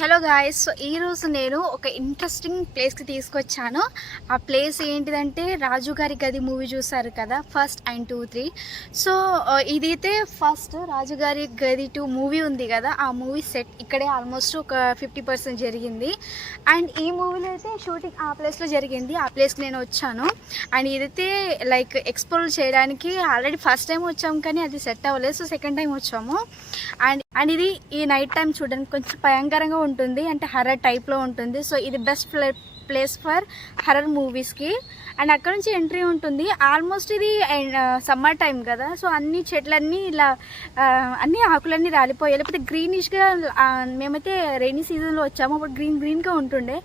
Hello guys. So ఈరోజు నేను ఒక ఇంట్రెస్టింగ్ ప్లేస్కి తీసుకొచ్చాను. ఆ ప్లేస్ ఏంటిదంటే రాజు గారి గది మూవీ చూసారు కదా, ఫస్ట్ అండ్ 2, 3. సో ఇదైతే ఫస్ట్ రాజు గారి గది 2 మూవీ ఉంది కదా, ఆ మూవీ సెట్ ఇక్కడే ఆల్మోస్ట్ ఒక 50% జరిగింది. అండ్ ఈ మూవీలో అయితే షూటింగ్ ఆ ప్లేస్లో జరిగింది. ఆ ప్లేస్కి నేను వచ్చాను. అండ్ ఇదైతే లైక్ ఎక్స్ప్లోర్ చేయడానికి ఆల్రెడీ ఫస్ట్ టైం వచ్చాము, కానీ అది సెట్ అవ్వలేదు. సో సెకండ్ టైం వచ్చాము. అండ్ ఇది ఈ నైట్ టైం చూడడానికి కొంచెం భయంకరంగా ఉంటుంది, అంటే హర్రర్ టైప్లో ఉంటుంది. సో ఇది బెస్ట్ ప్లేస్ ఫర్ హర్రర్ మూవీస్కి. అండ్ అక్కడ నుంచి ఎంట్రీ ఉంటుంది. ఆల్మోస్ట్ ఇది సమ్మర్ టైం కదా, సో అన్ని చెట్లన్నీ ఇలా అన్ని ఆకులన్నీ రాలిపోయాయి, లేకపోతే గ్రీనిష్గా. మేమైతే రైనీ సీజన్లో వచ్చాము, అప్పుడు గ్రీన్గా ఉంటుండే.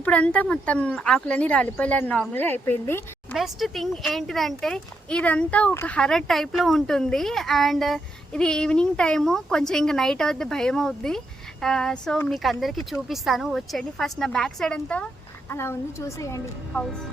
ఇప్పుడంతా మొత్తం ఆకులన్నీ రాలిపోయి నార్మల్గా అయిపోయింది. బెస్ట్ థింగ్ ఏంటిదంటే ఇదంతా ఒక హర్రర్ టైప్లో ఉంటుంది. అండ్ ఇది ఈవినింగ్ టైము, కొంచెం ఇంకా నైట్ అవుద్ది, భయం అవుద్ది. సో మీకు అందరికీ చూపిస్తాను, వచ్చేయండి. ఫస్ట్ నా బ్యాక్ సైడ్ అంతా అలా ఉంది, చూసేయండి హౌస్.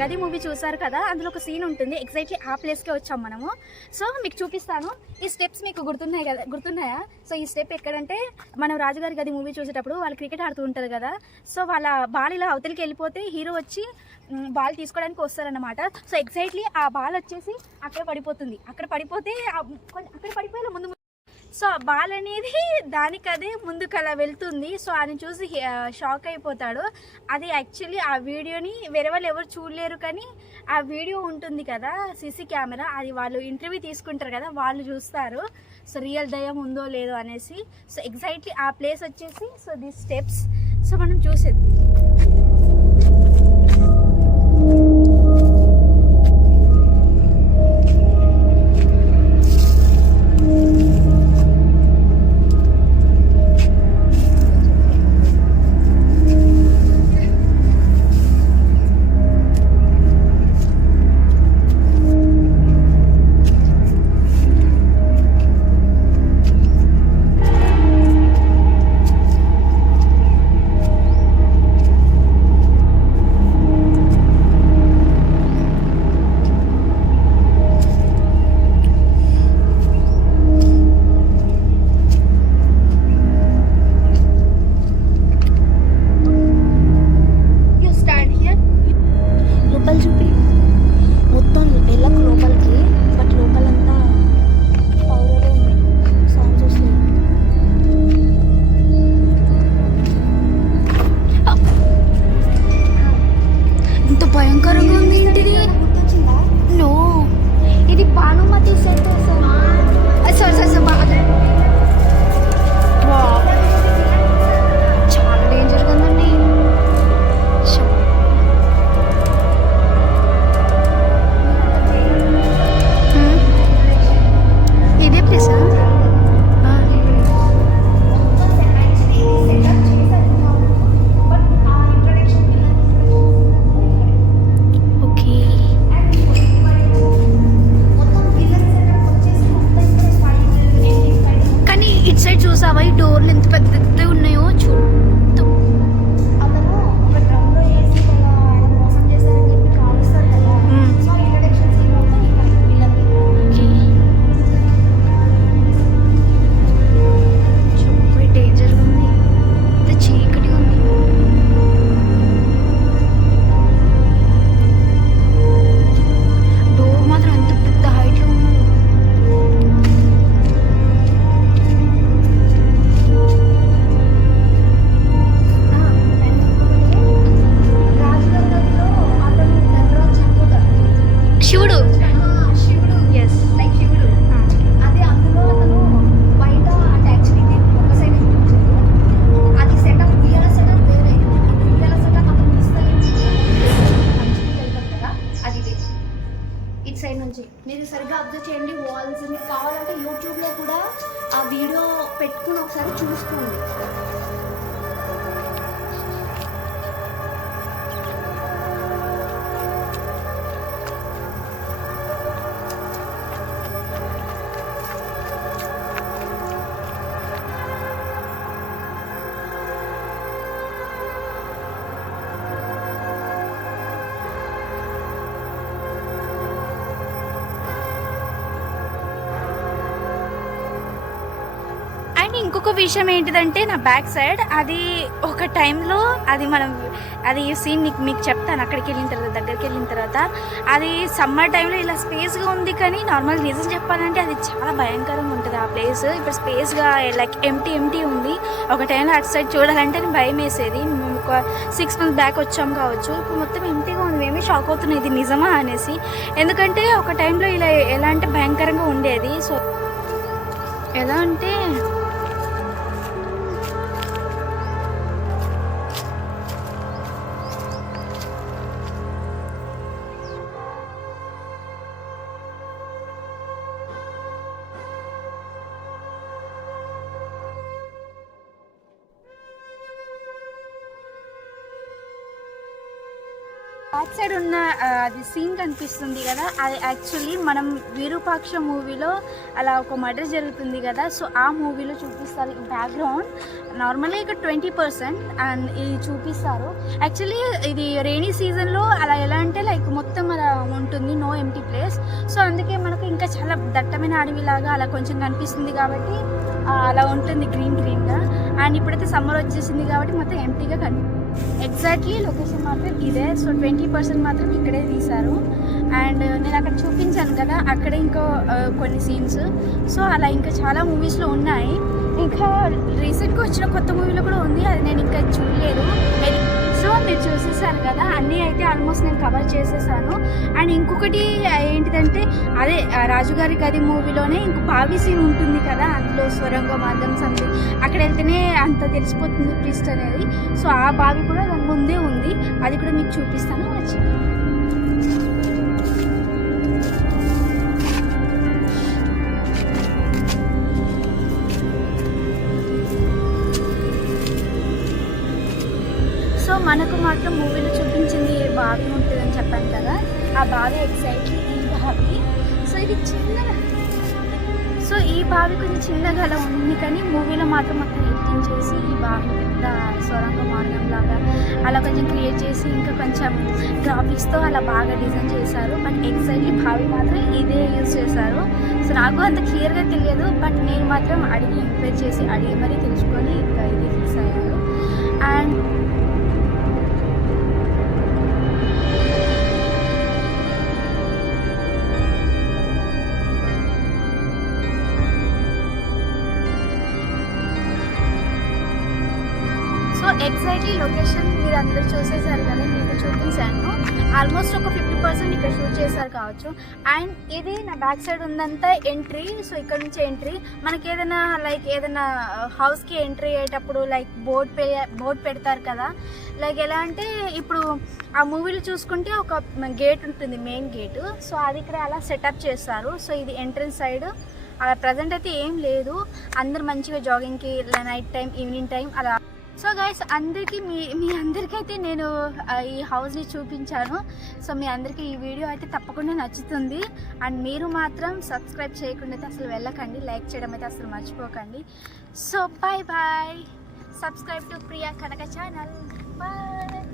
గది మూవీ చూసారు కదా, అందులో ఒక సీన్ ఉంటుంది. ఎగ్జాక్ట్లీ ఆ ప్లేస్కే వచ్చాం మనము. సో మీకు చూపిస్తాను. ఈ స్టెప్స్ మీకు గుర్తున్నాయా? సో ఈ స్టెప్ ఎక్కడంటే, మనం రాజుగారి గది మూవీ చూసేటప్పుడు వాళ్ళు క్రికెట్ ఆడుతూ ఉంటారు కదా, సో వాళ్ళ బాల్ ఇలా అవతలికి వెళ్ళిపోతే హీరో వచ్చి బాల్ తీసుకోవడానికి వస్తారనమాట. సో ఎగ్జాక్ట్లీ ఆ బాల్ వచ్చేసి అక్కడ పడిపోతుంది. అక్కడ పడిపోయేలా ముందు. సో ఆ బాల్ అనేది దానికదే ముందుకు అలా వెళ్తుంది. సో ఆయన చూసి షాక్ అయిపోతాడు. అది యాక్చువల్లీ ఆ వీడియోని వేరే వాళ్ళు ఎవరు చూడలేరు, కానీ ఆ వీడియో ఉంటుంది కదా సీసీ కెమెరా, అది వాళ్ళు ఇంటర్వ్యూ తీసుకుంటారు కదా, వాళ్ళు చూస్తారు. సో రియల్ దయ్యం ఉందో లేదో అనేసి. సో ఎగ్జాక్ట్లీ ఆ ప్లేస్ వచ్చేసి సో ది స్టెప్స్. సో మనం చూసేది ఒకసారి చూసుకోండి. ఇంకొక విషయం ఏంటిదంటే నా బ్యాక్ సైడ్ అది ఒక టైంలో అది సీన్ మీకు చెప్తాను అక్కడికి వెళ్ళిన తర్వాత, దగ్గరికి వెళ్ళిన తర్వాత. అది సమ్మర్ టైంలో ఇలా స్పేస్గా ఉంది, కానీ నార్మల్ నిజం చెప్పాలంటే అది చాలా భయంకరంగా ఉంటుంది ఆ ప్లేస్. ఇప్పుడు స్పేస్గా లైక్ ఎంటీ ఉంది. ఒక టైంలో అటు సైడ్ చూడాలంటే భయం వేసేది. మేము ఒక 6 months బ్యాక్ వచ్చాము కావచ్చు, ఇప్పుడు మొత్తం ఎంటీగా ఉంది. మేమే షాక్ అవుతున్నాయి ఇది నిజమా అనేసి. ఎందుకంటే ఒక టైంలో ఇలా ఎలా అంటే భయంకరంగా ఉండేది. సో ఎలా అంటే బ్యాక్ సైడ్ ఉన్న అది సీన్ కనిపిస్తుంది కదా, అది యాక్చువల్లీ మనం విరూపాక్ష మూవీలో అలా ఒక మర్డర్ జరుగుతుంది కదా, సో ఆ మూవీలో చూపిస్తారు. ఈ బ్యాక్గ్రౌండ్ నార్మల్గా ఇక్కడ 20% అండ్ ఇది చూపిస్తారు. యాక్చువల్లీ ఇది రెయినీ సీజన్లో అలా ఎలా అంటే లైక్ మొత్తం అలా ఉంటుంది, నో ఎంటీ ప్లేస్. సో అందుకే మనకు ఇంకా చాలా దట్టమైన అడవిలాగా అలా కొంచెం కనిపిస్తుంది కాబట్టి అలా ఉంటుంది గ్రీన్గా. అండ్ ఇప్పుడైతే సమ్మర్ వచ్చేసింది కాబట్టి మొత్తం ఎంటీగా కనిపిస్తుంది. ఎగ్జాక్ట్లీ లొకేషన్ మాత్రం ఇదే. సో 20% మాత్రం ఇక్కడే తీశారు. అండ్ నేను అక్కడ చూపించాను కదా, అక్కడ ఇంకో కొన్ని సీన్స్. సో అలా ఇంకా చాలా మూవీస్లో ఉన్నాయి. ఇంకా రీసెంట్గా వచ్చిన కొత్త మూవీలో కూడా ఉంది, అది నేను ఇంకా చూడలేదు. సో మీరు చూసేసారు కదా, అన్నీ అయితే ఆల్మోస్ట్ నేను కవర్ చేసేసాను. అండ్ ఇంకొకటి ఏంటిదంటే అదే రాజుగారి గది మూవీలోనే ఇంకో బావి సీన్ ఉంటుంది కదా, అందులో స్వరంగ మార్గం సంథింగ్, అక్కడ వెళ్తేనే అంత తెలిసిపోతుంది ట్విస్ట్ అనేది. సో ఆ బావి కూడా దాని ముందే ఉంది, అది కూడా మీకు చూపిస్తాను. వచ్చి సో మనకు మాత్రం మూవీలో చూపించింది బావి ఉంటుందని చెప్పాను కదా, ఆ బావి ఎగ్జాక్ట్లీ ఈ బావి. సో ఇది చిన్నగా, సో ఈ బావి కొంచెం చిన్నగా అలా ఉంది, కానీ మూవీలో మాత్రం మొత్తం ఎడిటింగ్ చేసి ఈ బావి పెద్ద సొరంగ మార్గం లాగా అలా కొంచెం క్రియేట్ చేసి ఇంకా కొంచెం గ్రాఫిక్స్తో అలా బాగా డిజైన్ చేశారు. బట్ ఎగ్జాక్ట్లీ బావి మాత్రం ఇదే యూజ్ చేశారు. సో నాకు అంత క్లియర్గా తెలియదు, బట్ నేను మాత్రం అడిగి ఎంక్వైరీ చేసి అడిగి మరీ తెలుసుకొని ఇంకా ఇది ఫిక్స్ అయ్యారు. అండ్ ఎగ్జాక్ట్లీ లొకేషన్ మీరు అందరూ చూసేసారు కదా, నేను చూపించాను. ఆల్మోస్ట్ ఒక 50% ఇక్కడ షూట్ చేశారు కావచ్చు. అండ్ ఇది నా బ్యాక్ సైడ్ ఉందంతా ఎంట్రీ. సో ఇక్కడ నుంచి ఎంట్రీ మనకి ఏదైనా లైక్ ఏదైనా హౌస్కి ఎంట్రీ అయ్యేటప్పుడు లైక్ బోర్డ్ పెడతారు కదా, లైక్ ఎలా అంటే ఇప్పుడు ఆ మూవీలో చూసుకుంటే ఒక గేట్ ఉంటుంది, మెయిన్ గేటు. సో అది ఇక్కడ అలా సెటప్ చేస్తారు. సో ఇది ఎంట్రన్స్ సైడ్. అలా ప్రజెంట్ అయితే ఏం లేదు, అందరు మంచిగా జాగింగ్కి నైట్ టైం ఈవినింగ్ టైం అలా. సో గైస్ అందరికీ మీ అందరికైతే నేను ఈ హౌస్ని చూపించాను. సో మీ అందరికీ ఈ వీడియో అయితే తప్పకుండా నచ్చుతుంది. అండ్ మీరు మాత్రం సబ్స్క్రైబ్ చేయకుండా అయితే అసలు వెళ్ళకండి, లైక్ చేయడం అయితే అసలు మర్చిపోకండి. So bye subscribe to Priya Kanaka channel. Bye.